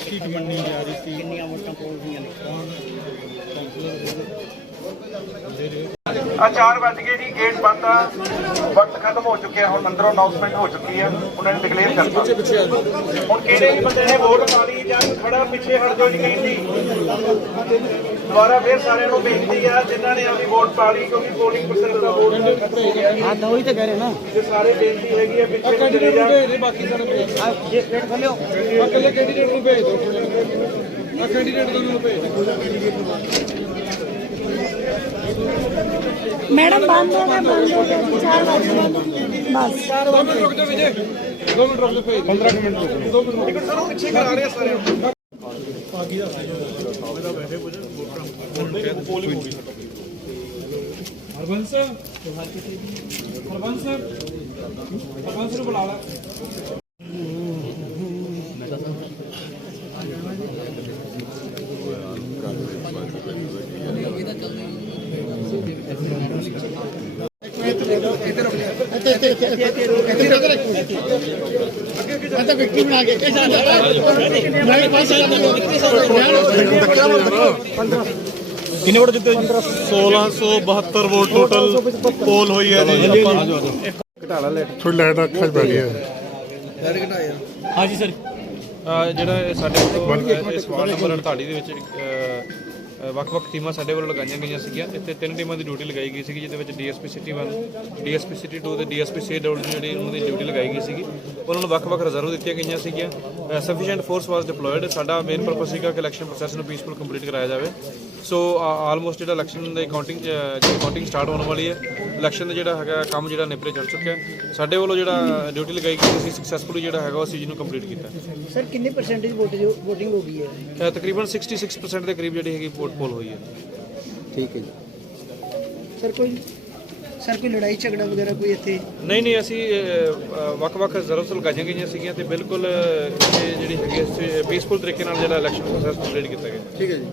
Sheet ਮੰਨੀ ਜਾ ਰਹੀ ਸੀ। ਕਿੰਨੀਆਂ ਵੋਟਾਂ ਪੋਲ ਦੀਆਂ ਨੇ? ਆ 4 ਵੱਜ ਗਏ ਜੀ ਗੇਟ ਬੰਦ ਆ। ਵਕਤ ਖਤਮ ਹੋ ਚੁੱਕਿਆ ਹੁਣ ਅੰਦਰੋਂ ਅਨਾਉਂਸਮੈਂਟ ਹੋ ਚੁੱਕੀ ਆ ਉਹਨਾਂ ਨੇ ਡਿਕਲੇਅਰ ਕਰਤਾ। ਹੁਣ ਕਿਹੜੇ ਵੀ ਬੰਦੇ ਨੇ ਵੋਟ ਪਾ ਲਈ ਜਾਂ ਖੜਾ ਪਿੱਛੇ ਹਟ ਜਾਓ ਜੀ ਕਹਿੰਦੀ ਦੁਬਾਰਾ ਫੇਰ ਸਾਰਿਆਂ ਨੂੰ ਬੇਨਤੀ ਆ ਜਿਨ੍ਹਾਂ ਨੇ ਆਪਣੀ ਵੋਟ ਪਾ ਲਈ ਕਿਉਂਕਿ ਪੋਲਿੰਗ ਪਰਸੈਂਟ ਦਾ ਵੋਟ ਖਤਮ ਹੋ ਗਿਆ ਹਾਂ ਤਾਂ ਉਹੀ ਤਾਂ ਕਹਿ ਰਹੇ ਨਾ। ਤੇ ਸਾਰੇ ਬੇਨਤੀ ਹੈਗੀ ਆ ਪਿੱਛੇ ਨੂੰ ਚਲੇ ਜਾਣ ਬਾਕੀ ਸਾਰੇ ਜੇ ਪਲੇਟ ਖੋਲਿਓ ਇਕੱਲੇ ਕੈਂਡੀਡੇਟ ਨੂੰ ਭੇਜ ਦਿਓ ਆ ਕੈਂਡੀਡੇਟ ਨੂੰ ਭੇਜ ਦਿਓ। ਮੈਡਮ ਬੰਦ ਹੋ ਗਿਆ ਬੰਦ ਹੋ ਗਿਆ ਜੀ, ਚਾਰ ਵਜੇ ਬਸ ਦੋ ਮਿੰਟ ਰੁਕ ਜਾਓ ਵਿਜੇ ਦੋ ਮਿੰਟ ਰੁਕ ਜਾਓ ਭੇਜ 15 ਮਿੰਟ ਰੁਕ ਦੋ ਮਿੰਟ ਸਰ ਉਹ ਪਿੱਛੇ ਕਰਾ ਰਹੇ ਆ ਸਾਰਿਆਂ ਨੂੰ ਹਰਬੰਸ ਹਰਬੰਸ ਹਰਬੰਸ ਨੂੰ ਬੁਲਾ ਲੈ ਕਿੰਨੇ ਵੋਟ ਜਿੱਤੇ 1672 ਵੋਟ ਟੋਟਲ ਪੋਲ ਹੋਈ ਹੈ ਜੀ। ਆਪਾਂ ਥੋੜੀ ਲਾਈਟ ਅੱਖਾਂ 'ਚ ਪੈ ਗਈ ਹੈ। ਹਾਂਜੀ ਸਰ। ਜਿਹੜਾ ਇਹ ਸਾਡੇ ਵੱਲੋਂ ਇਸ ਵਾਰਡ ਨੰਬਰ 48 ਦੇ ਵਿੱਚ ਵੱਖ-ਵੱਖ ਟੀਮਾਂ ਸਾਡੇ ਵੱਲੋਂ ਲਗਾਈਆਂ ਗਈਆਂ ਸੀਗੀਆਂ। ਇੱਥੇ ਤਿੰਨ ਟੀਮਾਂ ਦੀ ਡਿਊਟੀ ਲਗਾਈ ਗਈ ਸੀਗੀ ਜਿਹਦੇ ਵਿੱਚ ਡੀਐਸਪੀ ਸਿਟੀ 1 ਡੀਐਸਪੀ ਸਿਟੀ 2 ਤੇ ਡੀਐਸਪੀ ਸੀ ਡਬਲ ਜਿਹੜੀ ਉਹਨਾਂ ਦੀ ਡਿਊਟੀ ਲਗਾਈ ਗਈ ਸੀਗੀ। ਉਹਨਾਂ ਨੂੰ ਵੱਖ-ਵੱਖ ਰਿਜ਼ਰਵ ਦਿੱਤੀਆਂ ਗਈਆਂ ਸੀਗੀਆਂ। ਸਫੀਸ਼ੀਐਂਟ ਫੋਰਸ ਵਾਸ ਡਿਪਲੋਇਡ ਸਾਡਾ ਮੇਨ ਪਰਪਸ ਸੀਗਾ ਕਿ ਇਲੈਕਸ਼ਨ ਪ੍ਰੋਸੈਸ ਨੂੰ ਪੀਸਫੁਲ ਕੰਪਲੀਟ ਕਰਾਇਆ ਜਾਵੇ। ਸੋ ਆਲਮੋਸਟ ਜਿਹੜਾ ਇਲੈਕਸ਼ਨ ਦੀ ਕਾਊਂਟਿੰਗ ਕਾਊਂਟਿੰਗ ਸਟਾਰਟ ਹੋਣ ਵਾਲੀ ਹੈ ਇਲੈਕਸ਼ਨ ਦਾ ਜਿਹੜਾ ਹੈਗਾ ਕੰਮ ਜਿਹੜਾ ਨਿਪਰੇ ਚੜ ਚੁੱਕਿਆ। ਸਾਡੇ ਵੱਲੋਂ ਜਿਹੜਾ ਡਿਊਟੀ ਲਗਾਈ ਗਈ ਸੀ ਸਕਸੈਸਫੁਲੀ ਜਿਹੜਾ ਹੈਗਾ ਉਹ ਸੀ ਨੂੰ ਕੰਪਲੀਟ ਕੀਤਾ ਸਰ ਕਿੰਨੇ ਪਰਸੈਂਟੇਜ ਵੋਟਿੰਗ ਹੋ ਗਈ ਹੈ? ਤਕਰੀਬਨ 66% ਦੇ ਕਰੀਬ ਜਿਹੜੀ ਹੈਗੀ ਪੋਲ ਹੋਈ ਹੈ। ਠੀਕ ਹੈ ਜੀ। ਸਰ ਕੋਈ ਸਰ ਕੋਈ ਲੜਾਈ ਝਗੜਾ ਵਗੈਰਾ ਕੋਈ ਇੱਥੇ? ਨਹੀਂ ਨਹੀਂ ਅਸੀਂ ਅ, ਵੱਖ-ਵੱਖ ਜ਼ਰੂਰਤ ਲਗਾਈਆਂ ਗਈਆਂ ਸੀਗੀਆਂ ਤੇ ਬਿਲਕੁਲ ਅ, ਇਹ ਜਿਹੜੀ ਹੈਗੀ ਪੀਸਫੁਲ ਤਰੀਕੇ ਨਾਲ ਜਿਹੜਾ ਇਲੈਕਸ਼ਨ ਪ੍ਰੋਸੈਸ ਕੰਪਲੀਟ ਕੀਤਾ ਗਿਆ। ਠੀਕ ਹੈ ਜੀ।